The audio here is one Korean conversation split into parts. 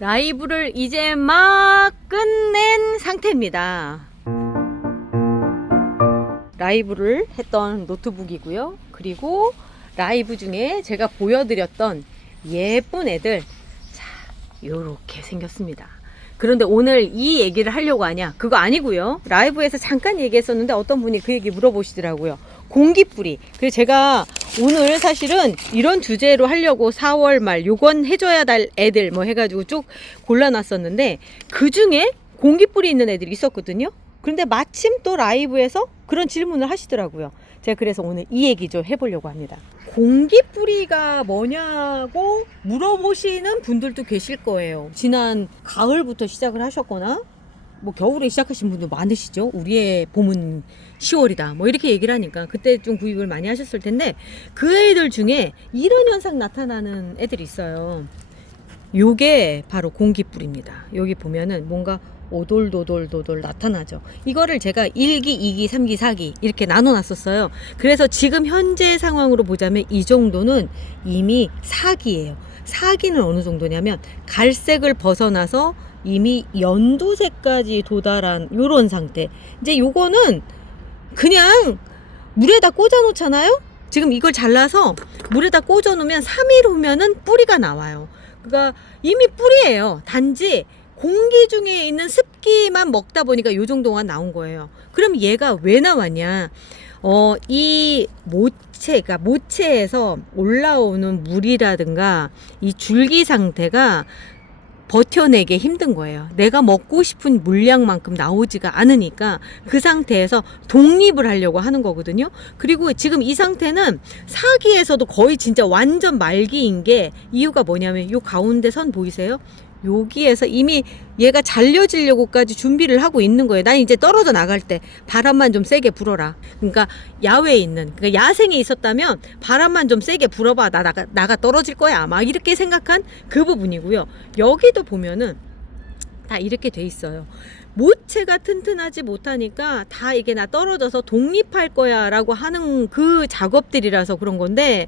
라이브를 이제 막 끝낸 상태입니다. 라이브를 했던 노트북이고요. 그리고 라이브 중에 제가 보여드렸던 예쁜 애들, 자, 요렇게 생겼습니다. 그런데 오늘 이 얘기를 하려고 하냐? 그거 아니고요. 라이브에서 잠깐 얘기했었는데 어떤 분이 그 얘기 물어보시더라고요. 공기뿌리. 그래서 제가 오늘 사실은 이런 주제로 하려고 4월 말 요건 해줘야 될 애들 뭐 해가지고 쭉 골라놨었는데 그 중에 공기뿌리 있는 애들이 있었거든요. 그런데 마침 또 라이브에서 그런 질문을 하시더라고요. 제가 그래서 오늘 이 얘기 좀 해보려고 합니다. 공기뿌리가 뭐냐고 물어보시는 분들도 계실 거예요. 지난 가을부터 시작을 하셨거나 뭐 겨울에 시작하신 분도 많으시죠. 우리의 봄은 10월이다 뭐 이렇게 얘기를 하니까 그때 좀 구입을 많이 하셨을 텐데 그 애들 중에 이런 현상 나타나는 애들이 있어요. 요게 바로 공기뿌리입니다. 여기 보면은 뭔가 오돌도돌도돌 나타나죠. 이거를 제가 1기, 2기, 3기, 4기 이렇게 나눠 놨었어요. 그래서 지금 현재 상황으로 보자면 이 정도는 이미 4기예요. 4기는 어느 정도냐면 갈색을 벗어나서 이미 연두색까지 도달한 요런 상태. 이제 요거는 그냥 물에다 꽂아 놓잖아요. 지금 이걸 잘라서 물에다 꽂아 놓으면 3일 후면은 뿌리가 나와요. 그러니까 이미 뿌리예요. 단지 공기 중에 있는 습기만 먹다 보니까 요 정도가 나온 거예요. 그럼 얘가 왜 나왔냐? 이 모체, 그러니까 모체에서 올라오는 물이라든가 이 줄기 상태가 버텨내기 힘든 거예요. 내가 먹고 싶은 물량만큼 나오지가 않으니까 그 상태에서 독립을 하려고 하는 거거든요. 그리고 지금 이 상태는 사기에서도 거의 진짜 완전 말기인 게 이유가 뭐냐면 요 가운데 선 보이세요? 여기에서 이미 얘가 잘려지려고까지 준비를 하고 있는 거예요. 난 이제 떨어져 나갈 때 바람만 좀 세게 불어라. 그러니까 야외에 있는, 그러니까 야생에 있었다면 바람만 좀 세게 불어봐. 나가 떨어질 거야. 막 이렇게 생각한 그 부분이고요. 여기도 보면은 다 이렇게 돼 있어요. 모체가 튼튼하지 못하니까 다 이게 나 떨어져서 독립할 거야 라고 하는 그 작업들이라서 그런 건데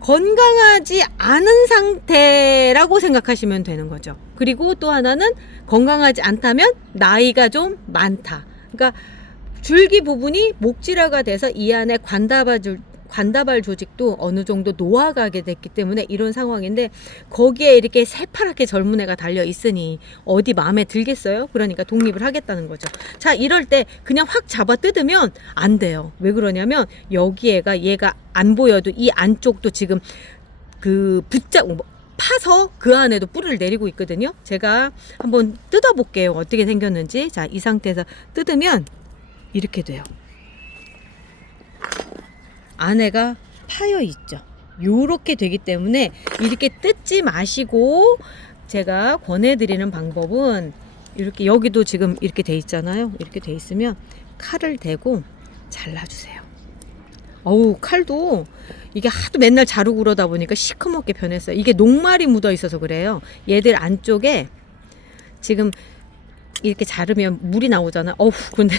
건강하지 않은 상태라고 생각하시면 되는 거죠. 그리고 또 하나는 건강하지 않다면 나이가 좀 많다. 그러니까 줄기 부분이 목질화가 돼서 이 안에 관다발 조직도 어느 정도 노화가게 됐기 때문에 이런 상황인데 거기에 이렇게 새파랗게 젊은 애가 달려 있으니 어디 마음에 들겠어요? 그러니까 독립을 하겠다는 거죠. 자, 이럴 때 그냥 확 잡아 뜯으면 안 돼요. 왜 그러냐면 여기에가 얘가 안 보여도 이 안쪽도 지금 그 파서 그 안에도 뿌리를 내리고 있거든요. 제가 한번 뜯어볼게요. 어떻게 생겼는지. 자, 이 상태에서 뜯으면 이렇게 돼요. 안에가 파여 있죠. 요렇게 되기 때문에 이렇게 뜯지 마시고 제가 권해드리는 방법은 이렇게 여기도 지금 이렇게 돼 있잖아요. 이렇게 돼 있으면 칼을 대고 잘라주세요. 어우, 칼도 이게 하도 맨날 자르고 그러다 보니까 시커멓게 변했어요. 이게 녹말이 묻어 있어서 그래요. 얘들 안쪽에 지금 이렇게 자르면 물이 나오잖아. 어우, 근데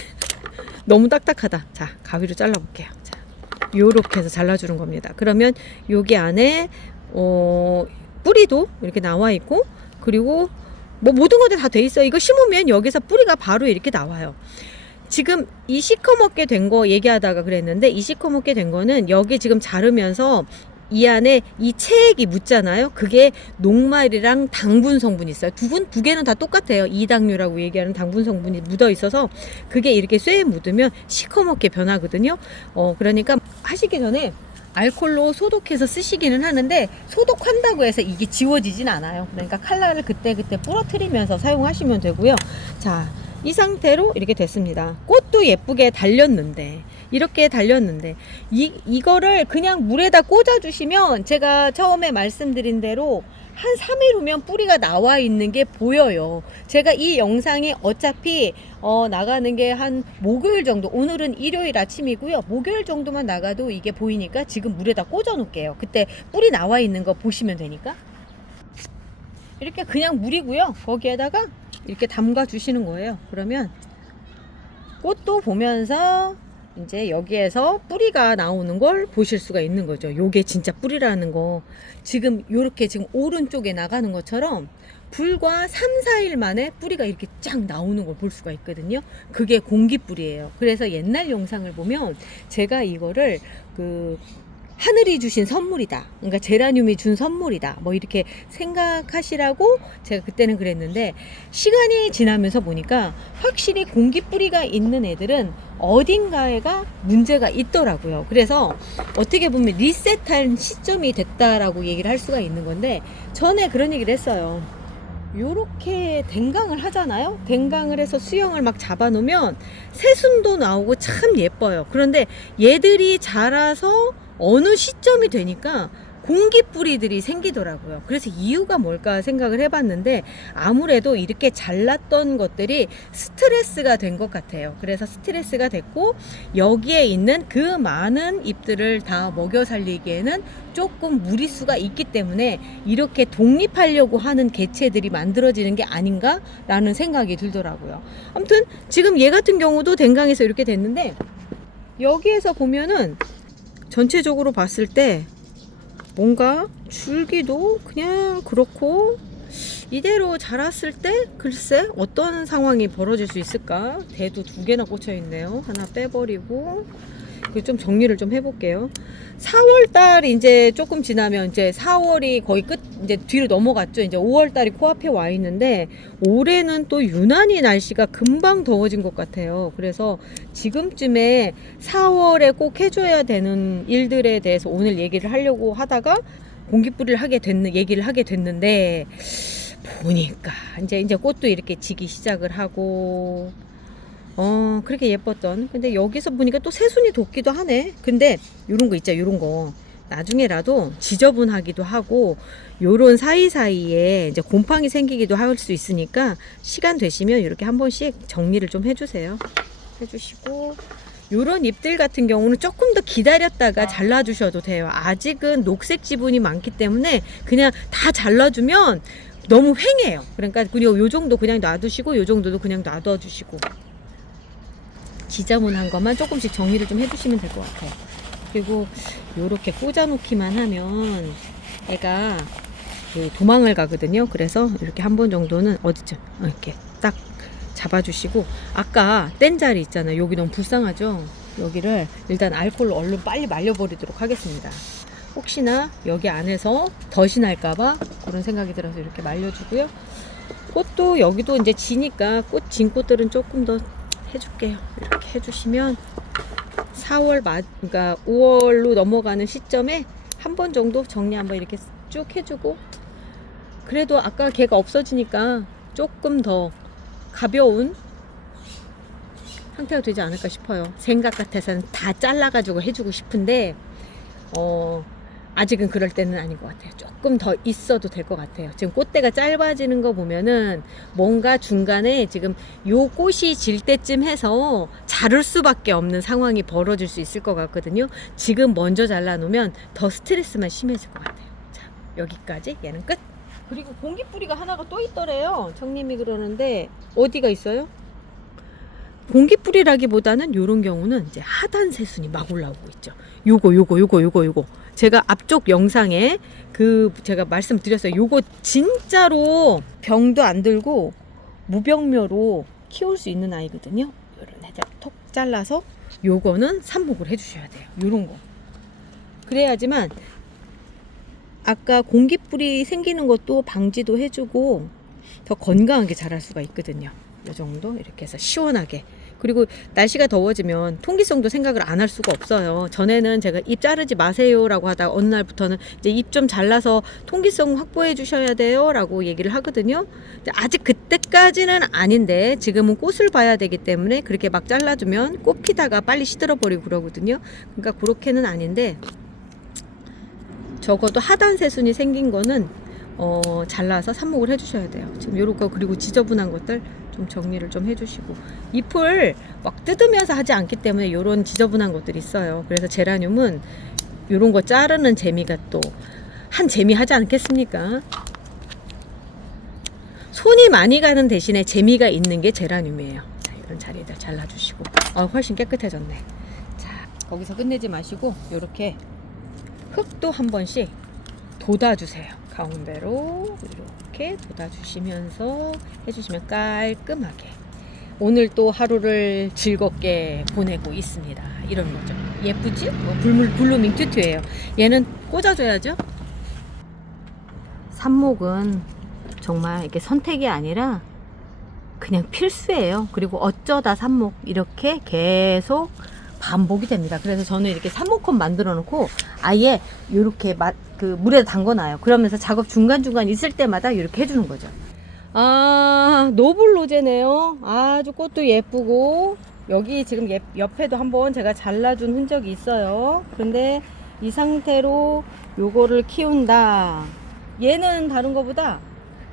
너무 딱딱하다. 자, 가위로 잘라볼게요. 자, 요렇게 해서 잘라주는 겁니다. 그러면 여기 안에 뿌리도 이렇게 나와 있고 그리고 뭐 모든 것들이 다 돼 있어요. 이거 심으면 여기서 뿌리가 바로 이렇게 나와요. 지금 이 시커멓게 된 거 얘기하다가 그랬는데 이 시커멓게 된 거는 여기 지금 자르면서 이 안에 이 체액이 묻잖아요. 그게 녹말이랑 당분 성분이 있어요. 두 개는 다 똑같아요. 이당류라고 얘기하는 당분 성분이 묻어 있어서 그게 이렇게 쇠에 묻으면 시커멓게 변하거든요. 그러니까 하시기 전에 알콜로 소독해서 쓰시기는 하는데 소독한다고 해서 이게 지워지진 않아요. 그러니까 칼날을 그때그때 부러뜨리면서 사용하시면 되고요. 자, 이 상태로 이렇게 됐습니다. 꽃도 예쁘게 달렸는데 이렇게 달렸는데 이거를 그냥 물에다 꽂아 주시면 제가 처음에 말씀드린 대로 한 3일 후면 뿌리가 나와 있는 게 보여요. 제가 이 영상이 어차피 나가는 게 한 목요일 정도, 오늘은 일요일 아침이고요. 목요일 정도만 나가도 이게 보이니까 지금 물에다 꽂아 놓을게요. 그때 뿌리 나와 있는 거 보시면 되니까. 이렇게 그냥 물이고요. 거기에다가 이렇게 담가 주시는 거예요. 그러면 꽃도 보면서 이제 여기에서 뿌리가 나오는 걸 보실 수가 있는 거죠. 요게 진짜 뿌리라는 거. 지금 요렇게 지금 오른쪽에 나가는 것처럼 불과 3, 4일 만에 뿌리가 이렇게 쫙 나오는 걸 볼 수가 있거든요. 그게 공기뿌리예요. 그래서 옛날 영상을 보면 제가 이거를 하늘이 주신 선물이다. 그러니까 제라늄이 준 선물이다. 뭐 이렇게 생각하시라고 제가 그때는 그랬는데, 시간이 지나면서 보니까 확실히 공기뿌리가 있는 애들은 어딘가에가 문제가 있더라고요. 그래서 어떻게 보면 리셋한 시점이 됐다라고 얘기를 할 수가 있는 건데, 전에 그런 얘기를 했어요. 요렇게 댕강을 하잖아요. 댕강을 해서 수영을 막 잡아 놓으면 새순도 나오고 참 예뻐요. 그런데 얘들이 자라서 어느 시점이 되니까 공기뿌리들이 생기더라고요. 그래서 이유가 뭘까 생각을 해봤는데, 아무래도 이렇게 잘랐던 것들이 스트레스가 된 것 같아요. 그래서 스트레스가 됐고, 여기에 있는 그 많은 잎들을 다 먹여 살리기에는 조금 무리수가 있기 때문에 이렇게 독립하려고 하는 개체들이 만들어지는 게 아닌가 라는 생각이 들더라고요. 아무튼 지금 얘 같은 경우도 댕강에서 이렇게 됐는데, 여기에서 보면은 전체적으로 봤을 때 뭔가 줄기도 그냥 그렇고, 이대로 자랐을 때 글쎄 어떤 상황이 벌어질 수 있을까. 대도 2개나 꽂혀 있네요. 하나 빼버리고 좀 정리를 좀 해볼게요. 4월달 이제 조금 지나면 이제 4월이 거의 끝, 이제 뒤로 넘어갔죠. 이제 5월달이 코앞에 와 있는데, 올해는 또 유난히 날씨가 금방 더워진 것 같아요. 그래서 지금쯤에 4월에 꼭 해줘야 되는 일들에 대해서 오늘 얘기를 하려고 하다가 공기뿌리를 얘기를 하게 됐는데, 보니까 이제 꽃도 이렇게 지기 시작을 하고, 그렇게 예뻤던. 근데 여기서 보니까 또 새순이 돋기도 하네. 근데 요런 거 있죠. 요런 거 나중에라도 지저분하기도 하고, 요런 사이사이에 이제 곰팡이 생기기도 할 수 있으니까 시간 되시면 이렇게 한 번씩 정리를 좀 해주세요. 해주시고, 요런 잎들 같은 경우는 조금 더 기다렸다가 잘라주셔도 돼요. 아직은 녹색 지분이 많기 때문에 그냥 다 잘라주면 너무 휑해요. 그러니까 그리고 요 정도 그냥 놔두시고, 요 정도도 그냥 놔둬주시고, 지저분한 것만 조금씩 정리를 좀 해주시면 될 것 같아요. 그리고 요렇게 꽂아놓기만 하면 애가 도망을 가거든요. 그래서 이렇게 한 번 정도는 어디쯤 이렇게 딱 잡아주시고, 아까 뗀 자리 있잖아요. 여기 너무 불쌍하죠. 여기를 일단 알코올로 얼른 빨리 말려버리도록 하겠습니다. 혹시나 여기 안에서 덫이 날까봐 그런 생각이 들어서 이렇게 말려주고요. 꽃도 여기도 이제 지니까 진 꽃들은 조금 더 해줄게요. 이렇게 해주시면 4월 그러니까 5월로 넘어가는 시점에 한 번 정도 정리 한번 이렇게 쭉 해주고, 그래도 아까 걔가 없어지니까 조금 더 가벼운 상태가 되지 않을까 싶어요. 생각 같아서는 다 잘라가지고 해주고 싶은데 아직은 그럴 때는 아닌 것 같아요. 조금 더 있어도 될 것 같아요. 지금 꽃대가 짧아지는 거 보면은 뭔가 중간에 지금 요 꽃이 질 때쯤 해서 자를 수밖에 없는 상황이 벌어질 수 있을 것 같거든요. 지금 먼저 잘라놓으면 더 스트레스만 심해질 것 같아요. 자, 여기까지 얘는 끝. 그리고 공기뿌리가 하나가 또 있더래요. 청님이 그러는데 어디가 있어요? 공기뿌리라기보다는 요런 경우는 이제 하단 새순이 막 올라오고 있죠. 요거 제가 앞쪽 영상에 제가 말씀드렸어요. 요거 진짜로 병도 안 들고 무병묘로 키울 수 있는 아이거든요. 요런 애들 톡 잘라서 요거는 삽목을 해주셔야 돼요. 요런 거 그래야지만 아까 공기뿌리 생기는 것도 방지도 해주고 더 건강하게 자랄 수가 있거든요. 이 정도 이렇게 해서 시원하게. 그리고 날씨가 더워지면 통기성도 생각을 안 할 수가 없어요. 전에는 제가 잎 자르지 마세요 라고 하다가 어느 날부터는 이제 잎 좀 잘라서 통기성 확보해 주셔야 돼요 라고 얘기를 하거든요. 아직 그때까지는 아닌데 지금은 꽃을 봐야 되기 때문에 그렇게 막 잘라주면 꽃 피다가 빨리 시들어 버리고 그러거든요. 그러니까 그렇게는 아닌데, 적어도 하단 새순이 생긴 거는 잘라서 삽목을 해주셔야 돼요. 지금 요런 거, 그리고 지저분한 것들 좀 정리를 좀 해주시고, 잎을 막 뜯으면서 하지 않기 때문에 요런 지저분한 것들이 있어요. 그래서 제라늄은 요런 거 자르는 재미가 또 한 재미 하지 않겠습니까? 손이 많이 가는 대신에 재미가 있는 게 제라늄이에요. 자, 이런 자리에다 잘라주시고, 훨씬 깨끗해졌네. 거기서 끝내지 마시고 이렇게 흙도 한 번씩 돋아주세요. 가운데로 이렇게 돋아주시면서 해주시면 깔끔하게 오늘 또 하루를 즐겁게 보내고 있습니다. 이런 거죠. 예쁘지? 블루밍 튜트예요. 얘는 꽂아줘야죠. 삽목은 정말 이게 선택이 아니라 그냥 필수예요. 그리고 어쩌다 삽목 이렇게 계속 반복이 됩니다. 그래서 저는 이렇게 삽목컵 만들어 놓고 아예 이렇게 물에 담궈놔요. 그러면서 작업 중간중간 있을 때마다 이렇게 해주는 거죠. 아, 노블 로제네요. 아주 꽃도 예쁘고 여기 지금 옆에도 한번 제가 잘라준 흔적이 있어요. 그런데 이 상태로 요거를 키운다. 얘는 다른 거보다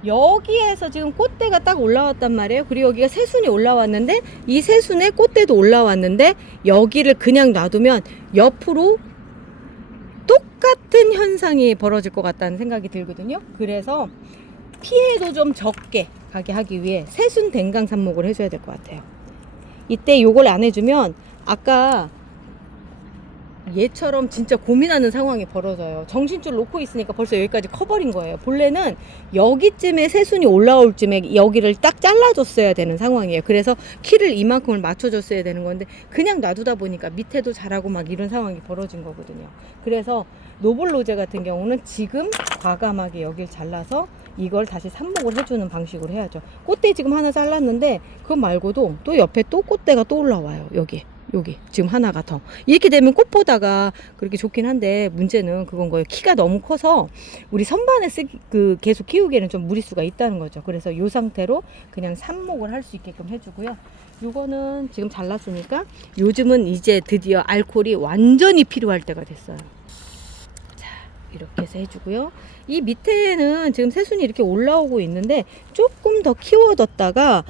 여기에서 지금 꽃대가 딱 올라왔단 말이에요. 그리고 여기가 새순이 올라왔는데 이 새순에 꽃대도 올라왔는데 여기를 그냥 놔두면 옆으로 똑같은 현상이 벌어질 것 같다는 생각이 들거든요. 그래서 피해도 좀 적게 가게 하기 위해 새순 댕강 삽목을 해줘야 될 것 같아요. 이때 요걸 안 해주면 아까 얘처럼 진짜 고민하는 상황이 벌어져요. 정신줄 놓고 있으니까 벌써 여기까지 커버린 거예요. 본래는 여기쯤에 새순이 올라올 쯤에 여기를 딱 잘라줬어야 되는 상황이에요. 그래서 키를 이만큼을 맞춰줬어야 되는 건데 그냥 놔두다 보니까 밑에도 자라고 막 이런 상황이 벌어진 거거든요. 그래서 노블 로제 같은 경우는 지금 과감하게 여길 잘라서 이걸 다시 삽목을 해주는 방식으로 해야죠. 꽃대 지금 하나 잘랐는데 그거 말고도 또 옆에 또 꽃대가 또 올라와요. 여기 지금 하나가 더 이렇게 되면 꽃보다가 그렇게 좋긴 한데 문제는 그건 거예요. 키가 너무 커서 우리 선반에 계속 키우기에는 좀 무리수가 있다는 거죠. 그래서 이 상태로 그냥 삽목을 할 수 있게끔 해주고요. 요거는 지금 잘랐으니까 요즘은 이제 드디어 알코올이 완전히 필요할 때가 됐어요. 자, 이렇게 해서 해주고요. 이 밑에는 지금 새순이 이렇게 올라오고 있는데 조금 더 키워뒀다가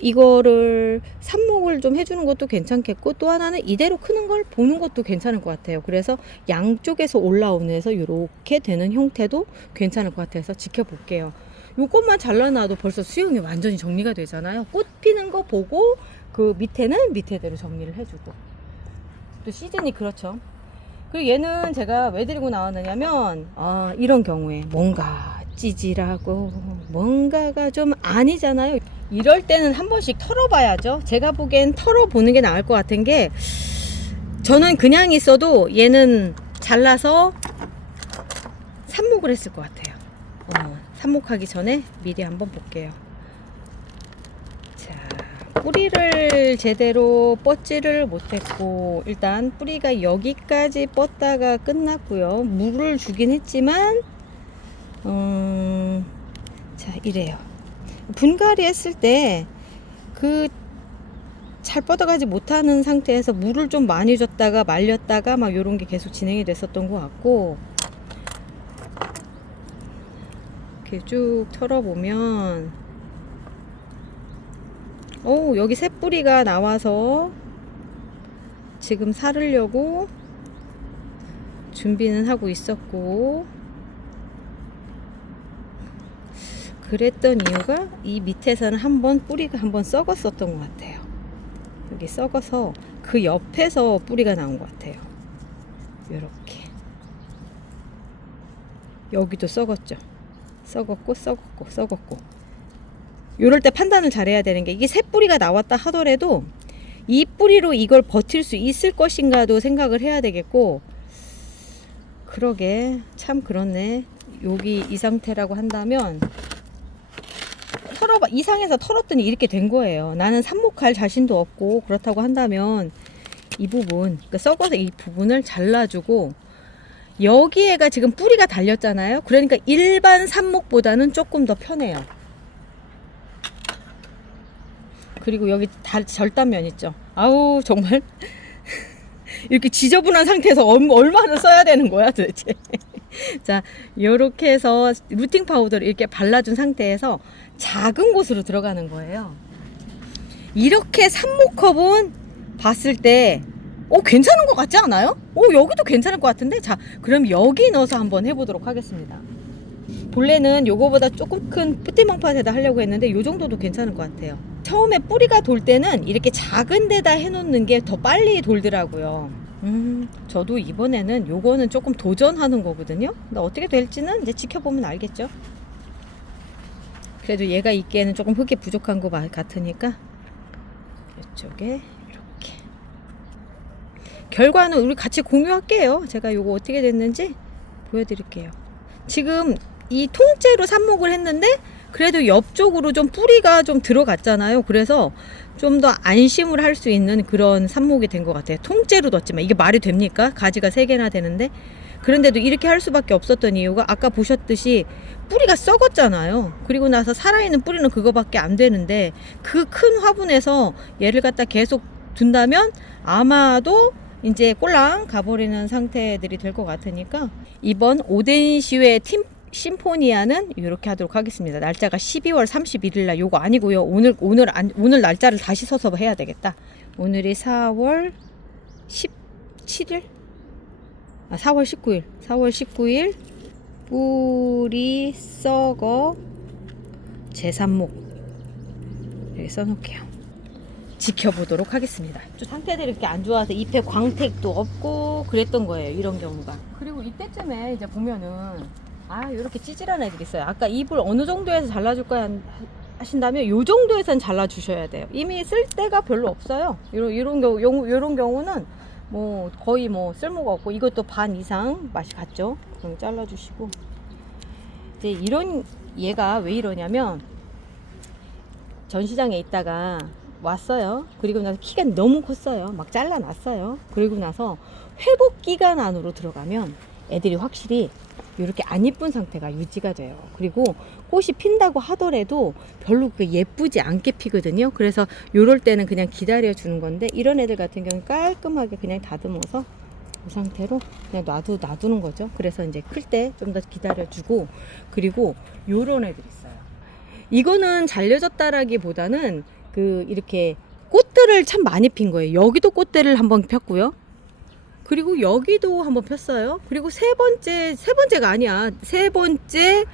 이거를 삽목을 좀 해주는 것도 괜찮겠고 또 하나는 이대로 크는 걸 보는 것도 괜찮을 것 같아요. 그래서 양쪽에서 올라오면서 이렇게 되는 형태도 괜찮을 것 같아서 지켜볼게요. 요것만 잘라놔도 벌써 수영이 완전히 정리가 되잖아요. 꽃 피는 거 보고 그 밑에는 밑에대로 정리를 해주고 또 시즌이 그렇죠. 그리고 얘는 제가 왜 데리고 나왔느냐면 이런 경우에 뭔가 찌질하고 뭔가가 좀 아니잖아요. 이럴 때는 한 번씩 털어봐야죠. 제가 보기엔 털어보는 게 나을 것 같은 게 저는 그냥 있어도 얘는 잘라서 삽목을 했을 것 같아요. 삽목하기 전에 미리 한번 볼게요. 자, 뿌리를 제대로 뻗지를 못했고 일단 뿌리가 여기까지 뻗다가 끝났고요. 물을 주긴 했지만 자, 이래요. 분갈이 했을 때 잘 뻗어가지 못하는 상태에서 물을 좀 많이 줬다가 말렸다가 막 요런 게 계속 진행이 됐었던 것 같고 이렇게 쭉 털어보면 여기 새 뿌리가 나와서 지금 사르려고 준비는 하고 있었고 그랬던 이유가 이 밑에서는 한번 뿌리가 한번 썩었었던 것 같아요. 여기 썩어서 그 옆에서 뿌리가 나온 것 같아요. 이렇게 여기도 썩었죠. 썩었고 요럴 때 판단을 잘해야 되는 게 이게 새 뿌리가 나왔다 하더라도 이 뿌리로 이걸 버틸 수 있을 것인가도 생각을 해야 되겠고 그러게 참 그렇네. 여기 이 상태라고 한다면 이상해서 털었더니 이렇게 된 거예요. 나는 삽목할 자신도 없고 그렇다고 한다면 이 부분 그러니까 썩어서 이 부분을 잘라주고 여기에가 지금 뿌리가 달렸잖아요. 그러니까 일반 삽목보다는 조금 더 편해요. 그리고 여기 절단면 있죠. 아우 정말 이렇게 지저분한 상태에서 얼마나 써야 되는 거야 도대체. 자, 요렇게 해서 루팅 파우더를 이렇게 발라준 상태에서 작은 곳으로 들어가는 거예요. 이렇게 삽목컵은 봤을 때 괜찮은 것 같지 않아요? 여기도 괜찮을 것 같은데. 자, 그럼 여기 넣어서 한번 해보도록 하겠습니다. 본래는 요거보다 조금 큰 뿌띠망팟에다 하려고 했는데 요 정도도 괜찮을 것 같아요. 처음에 뿌리가 돌 때는 이렇게 작은 데다 해놓는 게 더 빨리 돌더라고요. 저도 이번에는 요거는 조금 도전하는 거거든요. 근데 어떻게 될지는 이제 지켜보면 알겠죠. 그래도 얘가 있기에는 조금 흙이 부족한 것 같으니까 이쪽에 이렇게 결과는 우리 같이 공유할게요. 제가 요거 어떻게 됐는지 보여드릴게요. 지금 이 통째로 삽목을 했는데 그래도 옆쪽으로 좀 뿌리가 좀 들어갔잖아요. 그래서 좀 더 안심을 할 수 있는 그런 삽목이 된 것 같아요. 통째로 뒀지만 이게 말이 됩니까? 가지가 3개나 되는데. 그런데도 이렇게 할 수밖에 없었던 이유가 아까 보셨듯이 뿌리가 썩었잖아요. 그리고 나서 살아있는 뿌리는 그거밖에 안 되는데 그 큰 화분에서 얘를 갖다 계속 둔다면 아마도 이제 꼴랑 가버리는 상태들이 될 것 같으니까 이번 오덴시회 팀 심포니아는 이렇게 하도록 하겠습니다. 날짜가 12월 31일 날 요거 아니고요. 오늘 날짜를 다시 서서 해야 되겠다. 오늘이 4월 17일? 4월 19일. 4월 19일 뿌리 썩어 제3목 여기 써놓을게요. 지켜보도록 하겠습니다. 상태들이 이렇게 안 좋아서 잎에 광택도 없고 그랬던 거예요. 이런 경우가. 그리고 이때쯤에 이제 보면은 이렇게 찌질한 애들이 있어요. 아까 잎을 어느 정도에서 잘라줄 거야 하신다면 요 정도에선 잘라주셔야 돼요. 이미 쓸 데가 별로 없어요. 이런 경우는 뭐 거의 뭐 쓸모가 없고 이것도 반 이상 맛이 갔죠. 그럼 잘라주시고 이제 이런 얘가 왜 이러냐면 전시장에 있다가 왔어요. 그리고 나서 키가 너무 컸어요. 막 잘라놨어요. 그리고 나서 회복 기간 안으로 들어가면 애들이 확실히 이렇게 안 이쁜 상태가 유지가 돼요. 그리고 꽃이 핀다고 하더라도 별로 예쁘지 않게 피거든요. 그래서 이럴 때는 그냥 기다려 주는 건데 이런 애들 같은 경우는 깔끔하게 그냥 다듬어서 이 상태로 그냥 놔두는 거죠. 그래서 이제 클 때 좀 더 기다려 주고 그리고 요런 애들 있어요. 이거는 잘려졌다라기보다는 이렇게 꽃들을 참 많이 핀 거예요. 여기도 꽃들을 한번 폈고요. 그리고 여기도 한번 폈어요. 그리고 세 번째가 아니야. 세 번째,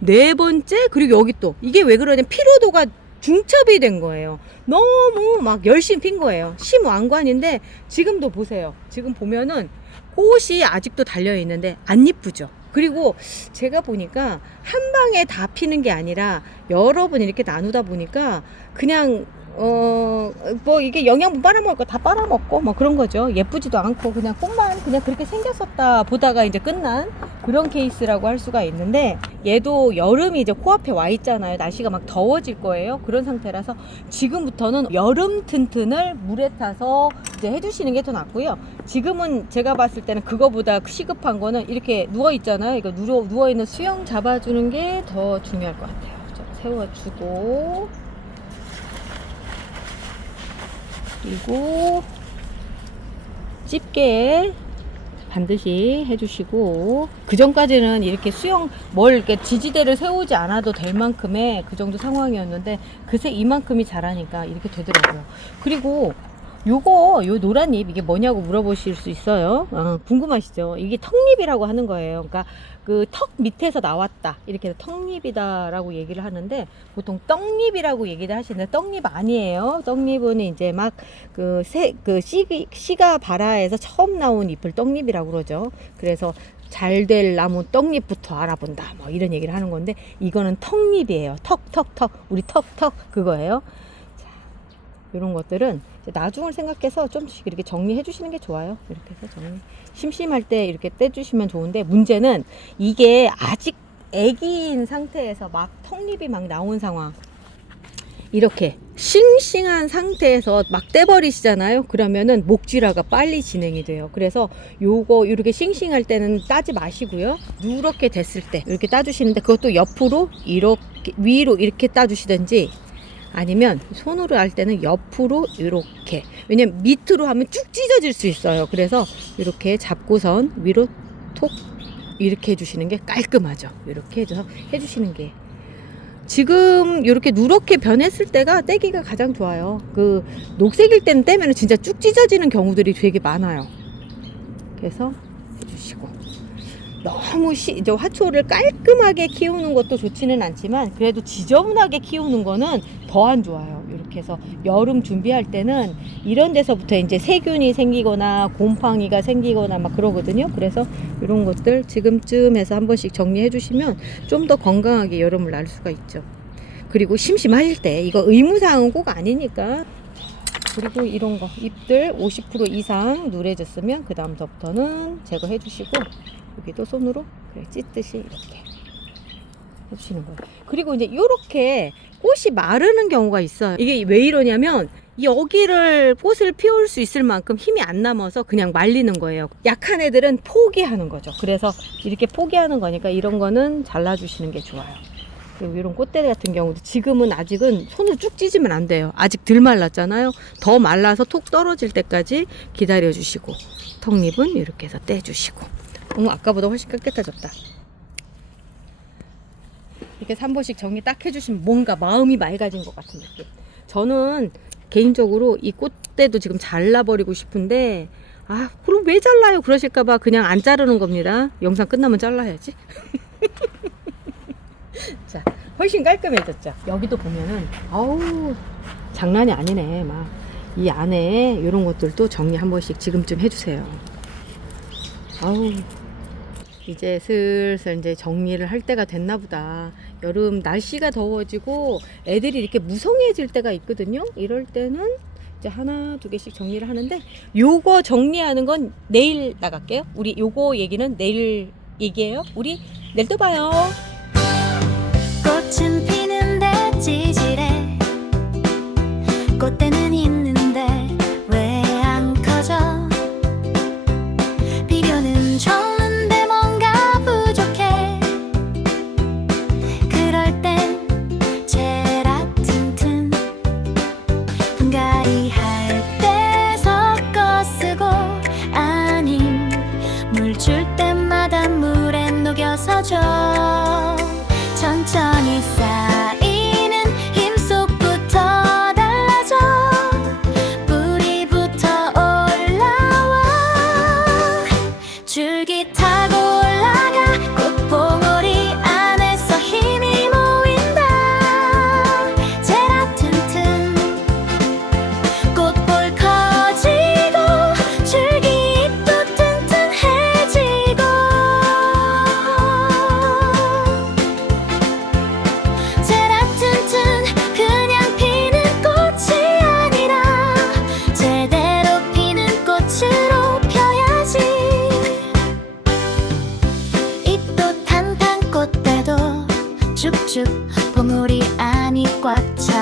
네 번째, 그리고 여기 또. 이게 왜 그러냐면 피로도가 중첩이 된 거예요. 너무 막 열심히 핀 거예요. 심왕관인데 지금도 보세요. 지금 보면은 꽃이 아직도 달려 있는데 안 이쁘죠. 그리고 제가 보니까 한 방에 다 피는 게 아니라 여러 번 이렇게 나누다 보니까 그냥 뭐 이게 영양분 빨아먹을 거 다 빨아먹고 뭐 그런 거죠. 예쁘지도 않고 그냥 꽃만 그냥 그렇게 생겼었다 보다가 이제 끝난 그런 케이스라고 할 수가 있는데 얘도 여름이 이제 코앞에 와 있잖아요. 날씨가 막 더워질 거예요. 그런 상태라서 지금부터는 여름 튼튼을 물에 타서 이제 해주시는 게 더 낫고요. 지금은 제가 봤을 때는 그거보다 시급한 거는 이렇게 누워 있잖아요. 이거 누워 있는 수영 잡아주는 게 더 중요할 것 같아요. 좀 세워주고. 그리고 집게 반드시 해주시고 그 전까지는 이렇게 이렇게 지지대를 세우지 않아도 될 만큼의 그 정도 상황이었는데 그새 이만큼이 자라니까 이렇게 되더라고요. 그리고 요 노란 잎 이게 뭐냐고 물어보실 수 있어요. 궁금하시죠? 이게 턱잎이라고 하는 거예요. 그러니까 그 턱 밑에서 나왔다 이렇게 턱잎이다라고 얘기를 하는데 보통 떡잎이라고 얘기를 하시는데 떡잎 아니에요. 떡잎은 이제 막 씨가 발아에서 처음 나온 잎을 떡잎이라고 그러죠. 그래서 잘 될 나무 떡잎부터 알아본다 뭐 이런 얘기를 하는 건데 이거는 턱잎이에요. 턱 우리 턱 그거예요. 자, 이런 것들은 나중을 생각해서 좀씩 이렇게 정리해 주시는 게 좋아요. 이렇게 해서 심심할 때 이렇게 떼주시면 좋은데 문제는 이게 아직 애기인 상태에서 막 턱잎이 막 나온 상황 이렇게 싱싱한 상태에서 막 떼버리시잖아요. 그러면은 목질화가 빨리 진행이 돼요. 그래서 요거 이렇게 싱싱할 때는 따지 마시고요. 누렇게 됐을 때 이렇게 따주시는데 그것도 옆으로 이렇게 위로 이렇게 따주시든지 아니면 손으로 할 때는 옆으로 이렇게 왜냐면 밑으로 하면 쭉 찢어질 수 있어요. 그래서 이렇게 잡고선 위로 톡 이렇게 해주시는 게 깔끔하죠. 이렇게 해서 해주시는 게 지금 이렇게 누렇게 변했을 때가 떼기가 가장 좋아요. 녹색일 때는 떼면 진짜 쭉 찢어지는 경우들이 되게 많아요. 그래서 해주시고 너무 이제 화초를 깔끔하게 키우는 것도 좋지는 않지만 그래도 지저분하게 키우는 거는 더 안 좋아요. 이렇게 이렇게 해서 여름 준비할 때는 이런 데서부터 이제 세균이 생기거나 곰팡이가 생기거나 막 그러거든요. 그래서 이런 것들 지금쯤 해서 한 번씩 정리해 주시면 좀 더 건강하게 여름을 날 수가 있죠. 그리고 심심하실 때 이거 의무사항은 꼭 아니니까. 그리고 이런 거 잎들 50% 이상 누래졌으면 그 다음부터는 제거해 주시고 여기도 손으로 찢듯이 이렇게 해주시는 거예요. 그리고 이제 이렇게 꽃이 마르는 경우가 있어요. 이게 왜 이러냐면 여기를 꽃을 피울 수 있을 만큼 힘이 안 남아서 그냥 말리는 거예요. 약한 애들은 포기하는 거죠. 그래서 이렇게 포기하는 거니까 이런 거는 잘라주시는 게 좋아요. 그리고 이런 꽃대 같은 경우도 지금은 아직은 손으로 쭉 찢으면 안 돼요. 아직 덜 말랐잖아요. 더 말라서 톡 떨어질 때까지 기다려 주시고 턱잎은 이렇게 해서 떼주시고 아까보다 훨씬 깨끗해졌다. 이렇게 3번씩 정리 딱 해주시면 뭔가 마음이 맑아진 것 같은 느낌. 저는 개인적으로 이 꽃대도 지금 잘라버리고 싶은데 그럼 왜 잘라요? 그러실까봐 그냥 안 자르는 겁니다. 영상 끝나면 잘라야지. 자, 훨씬 깔끔해졌죠. 여기도 보면은 장난이 아니네. 막 이 안에 이런 것들도 정리 한 번씩 지금쯤 해주세요. 이제 슬슬 이제 정리를 할 때가 됐나 보다. 여름 날씨가 더워지고 애들이 이렇게 무성해질 때가 있거든요. 이럴 때는 이제 하나 두 개씩 정리를 하는데 요거 정리하는 건 내일 나갈게요. 우리 요거 얘기는 내일 얘기해요. 우리 내일 또 봐요. 꽃은 피는데 찌질해. 꽃대는 있는데 왜 안 커져? 비료는 줬는데 뭔가 부족해. 그럴 땐 제라튼튼 분갈이 할 때 섞어 쓰고 아님 물 줄 때마다 물에 녹여서 줘. 천천히 쌓이는 힘 속부터 달라져. 뿌리부터 올라와. 줄기 타고 올라가. 꽃봉오리 안에서 힘이 모인다. 제라튼튼 꽃볼 커지고 줄기 잎도 튼튼해지고. 제라튼튼 그냥 피는 꽃이 아니라 제대로 피는 꽃으로 펴야지. 잎도 탄탄 꽃대도 쭉쭉 봉우리 안이 꽉 차.